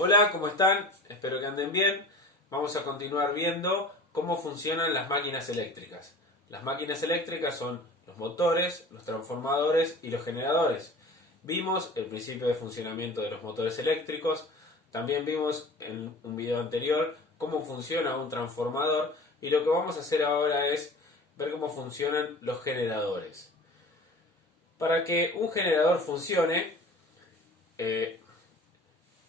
Hola, ¿cómo están? Espero que anden bien. Vamos a continuar viendo cómo funcionan las máquinas eléctricas. Las máquinas eléctricas son los motores, los transformadores y los generadores. Vimos el principio de funcionamiento de los motores eléctricos. También vimos en un video anterior cómo funciona un transformador. Y lo que vamos a hacer ahora es ver cómo funcionan los generadores. Para que un generador funcione,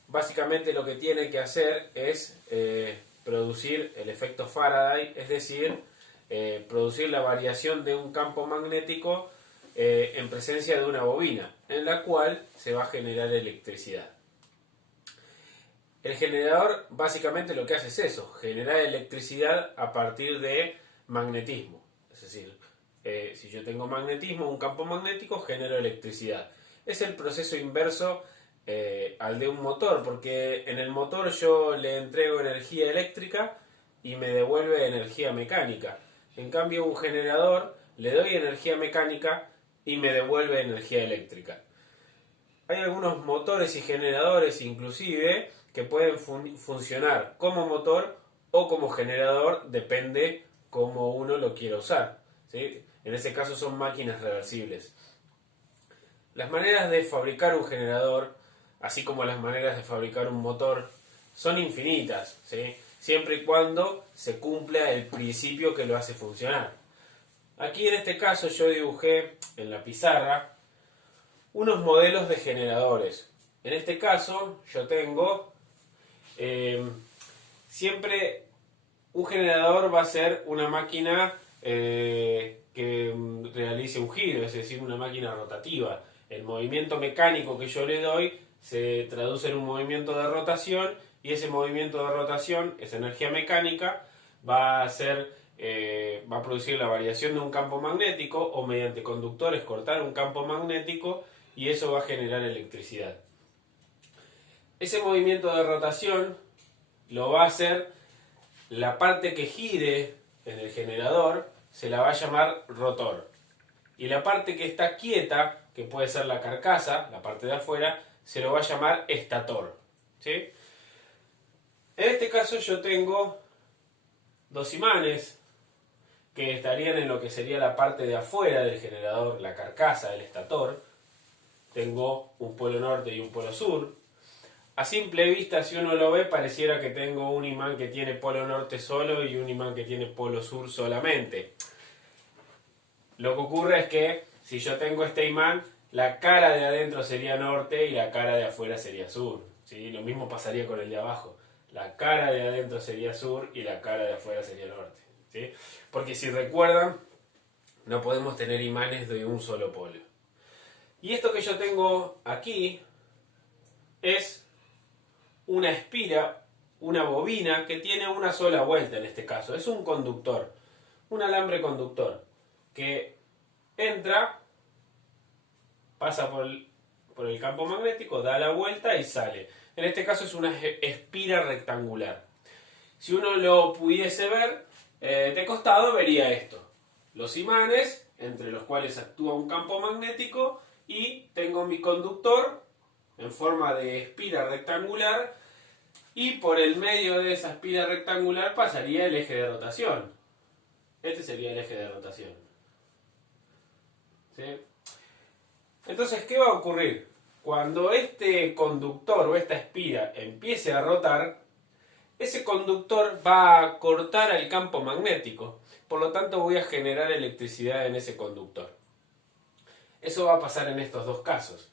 básicamente lo que tiene que hacer es producir el efecto Faraday, es decir, producir la variación de un campo magnético en presencia de una bobina, en la cual se va a generar electricidad. El generador básicamente lo que hace es eso, generar electricidad a partir de magnetismo. Es decir, si yo tengo magnetismo, un campo magnético, genero electricidad. Es el proceso inverso al de un motor, porque en el motor yo le entrego energía eléctrica y me devuelve energía mecánica. En cambio, un generador le doy energía mecánica y me devuelve energía eléctrica. Hay algunos motores y generadores inclusive que pueden funcionar como motor o como generador, depende cómo uno lo quiera usar, ¿sí? En ese caso son máquinas reversibles. Las maneras de fabricar un generador, así como las maneras de fabricar un motor, son infinitas, ¿sí? Siempre y cuando se cumpla el principio que lo hace funcionar. Aquí en este caso yo dibujé en la pizarra unos modelos de generadores. En este caso yo tengo siempre un generador va a ser una máquina que realice un giro, es decir, una máquina rotativa. El movimiento mecánico que yo le doy se traduce en un movimiento de rotación y ese movimiento de rotación, esa energía mecánica, va a producir la variación de un campo magnético o mediante conductores cortar un campo magnético y eso va a generar electricidad. Ese movimiento de rotación lo va a hacer la parte que gire en el generador, se la va a llamar rotor. Y la parte que está quieta, que puede ser la carcasa, la parte de afuera, se lo va a llamar estator, ¿sí? En este caso yo tengo dos imanes que estarían en lo que sería la parte de afuera del generador, la carcasa, el estator. Tengo un polo norte y un polo sur. A simple vista, si uno lo ve, pareciera que tengo un imán que tiene polo norte solo y un imán que tiene polo sur solamente. Lo que ocurre es que si yo tengo este imán, la cara de adentro sería norte y la cara de afuera sería sur, ¿sí? Lo mismo pasaría con el de abajo. La cara de adentro sería sur y la cara de afuera sería norte, ¿sí? Porque si recuerdan, no podemos tener imanes de un solo polo. Y esto que yo tengo aquí es una espira, una bobina que tiene una sola vuelta en este caso. Es un conductor, un alambre conductor que entra, pasa por el campo magnético, da la vuelta y sale. En este caso es una espira rectangular. Si uno lo pudiese ver de costado, vería esto. Los imanes, entre los cuales actúa un campo magnético, y tengo mi conductor en forma de espira rectangular, y por el medio de esa espira rectangular pasaría el eje de rotación. Este sería el eje de rotación, ¿sí? Entonces, ¿qué va a ocurrir? Cuando este conductor o esta espira empiece a rotar, ese conductor va a cortar el campo magnético. Por lo tanto, voy a generar electricidad en ese conductor. Eso va a pasar en estos dos casos.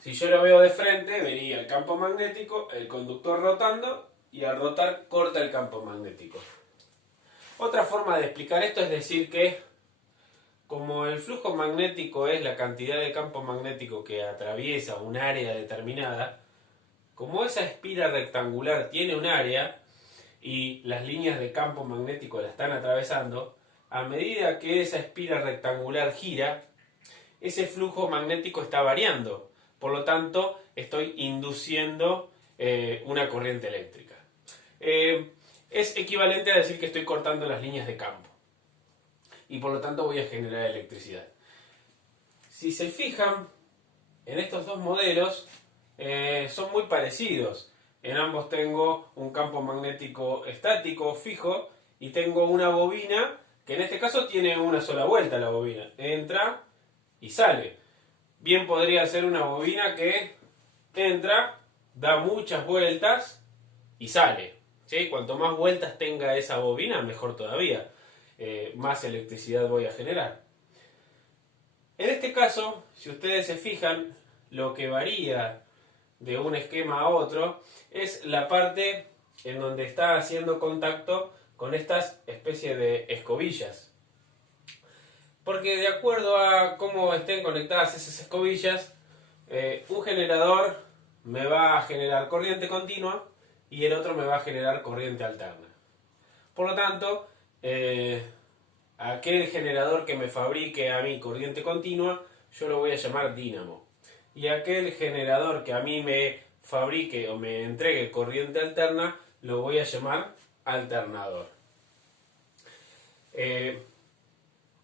Si yo lo veo de frente, vería el campo magnético, el conductor rotando, y al rotar corta el campo magnético. Otra forma de explicar esto es decir que, como el flujo magnético es la cantidad de campo magnético que atraviesa un área determinada, como esa espira rectangular tiene un área y las líneas de campo magnético la están atravesando, a medida que esa espira rectangular gira, ese flujo magnético está variando. Por lo tanto, estoy induciendo una corriente eléctrica. Es equivalente a decir que estoy cortando las líneas de campo. Y por lo tanto voy a generar electricidad. Si se fijan, en estos dos modelos son muy parecidos. En ambos tengo un campo magnético estático fijo y tengo una bobina que en este caso tiene una sola vuelta la bobina. Entra y sale. Bien podría ser una bobina que entra, da muchas vueltas y sale. ¿Sí? Cuanto más vueltas tenga esa bobina, mejor todavía. Más electricidad voy a generar. En este caso, si ustedes se fijan, lo que varía de un esquema a otro es la parte en donde está haciendo contacto con estas especies de escobillas. Porque de acuerdo a cómo estén conectadas esas escobillas, un generador me va a generar corriente continua y el otro me va a generar corriente alterna. Por lo tanto, aquel generador que me fabrique a mí corriente continua, yo lo voy a llamar dínamo. Y aquel generador que a mí me fabrique o me entregue corriente alterna, lo voy a llamar alternador.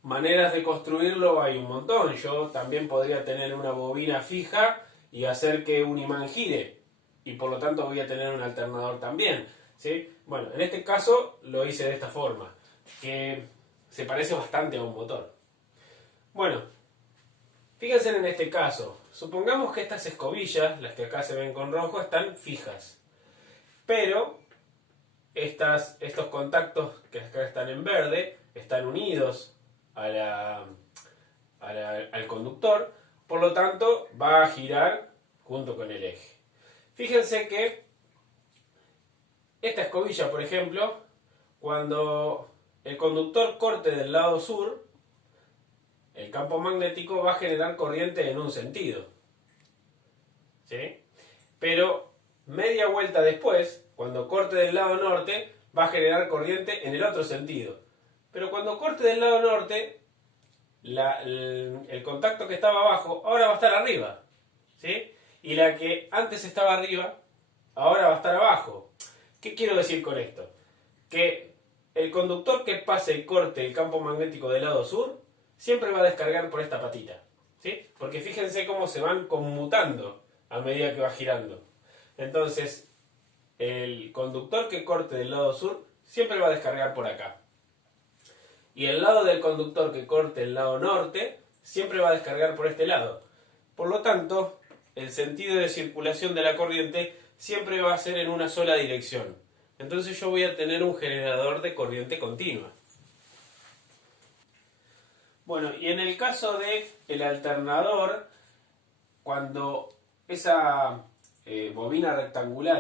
Maneras de construirlo hay un montón. Yo también podría tener una bobina fija y hacer que un imán gire. Y por lo tanto voy a tener un alternador también. ¿Sí? Bueno, en este caso lo hice de esta forma, que se parece bastante a un motor. Bueno, fíjense en este caso. Supongamos que estas escobillas, las que acá se ven con rojo, están fijas. Pero estos contactos que acá están en verde están unidos al conductor, por lo tanto va a girar junto con el eje. Fíjense que esta escobilla, por ejemplo, cuando el conductor corte del lado sur, el campo magnético va a generar corriente en un sentido. ¿Sí? Pero media vuelta después, cuando corte del lado norte, va a generar corriente en el otro sentido. Pero cuando corte del lado norte, el contacto que estaba abajo ahora va a estar arriba. ¿Sí? Y la que antes estaba arriba, ahora va a estar abajo. ¿Qué quiero decir con esto? Que el conductor que pase y corte el campo magnético del lado sur, siempre va a descargar por esta patita. ¿Sí? Porque fíjense cómo se van conmutando a medida que va girando. Entonces, el conductor que corte del lado sur siempre va a descargar por acá. Y el lado del conductor que corte el lado norte siempre va a descargar por este lado. Por lo tanto, el sentido de circulación de la corriente siempre va a ser en una sola dirección. Entonces yo voy a tener un generador de corriente continua. Bueno, y en el caso del alternador, cuando esa bobina rectangular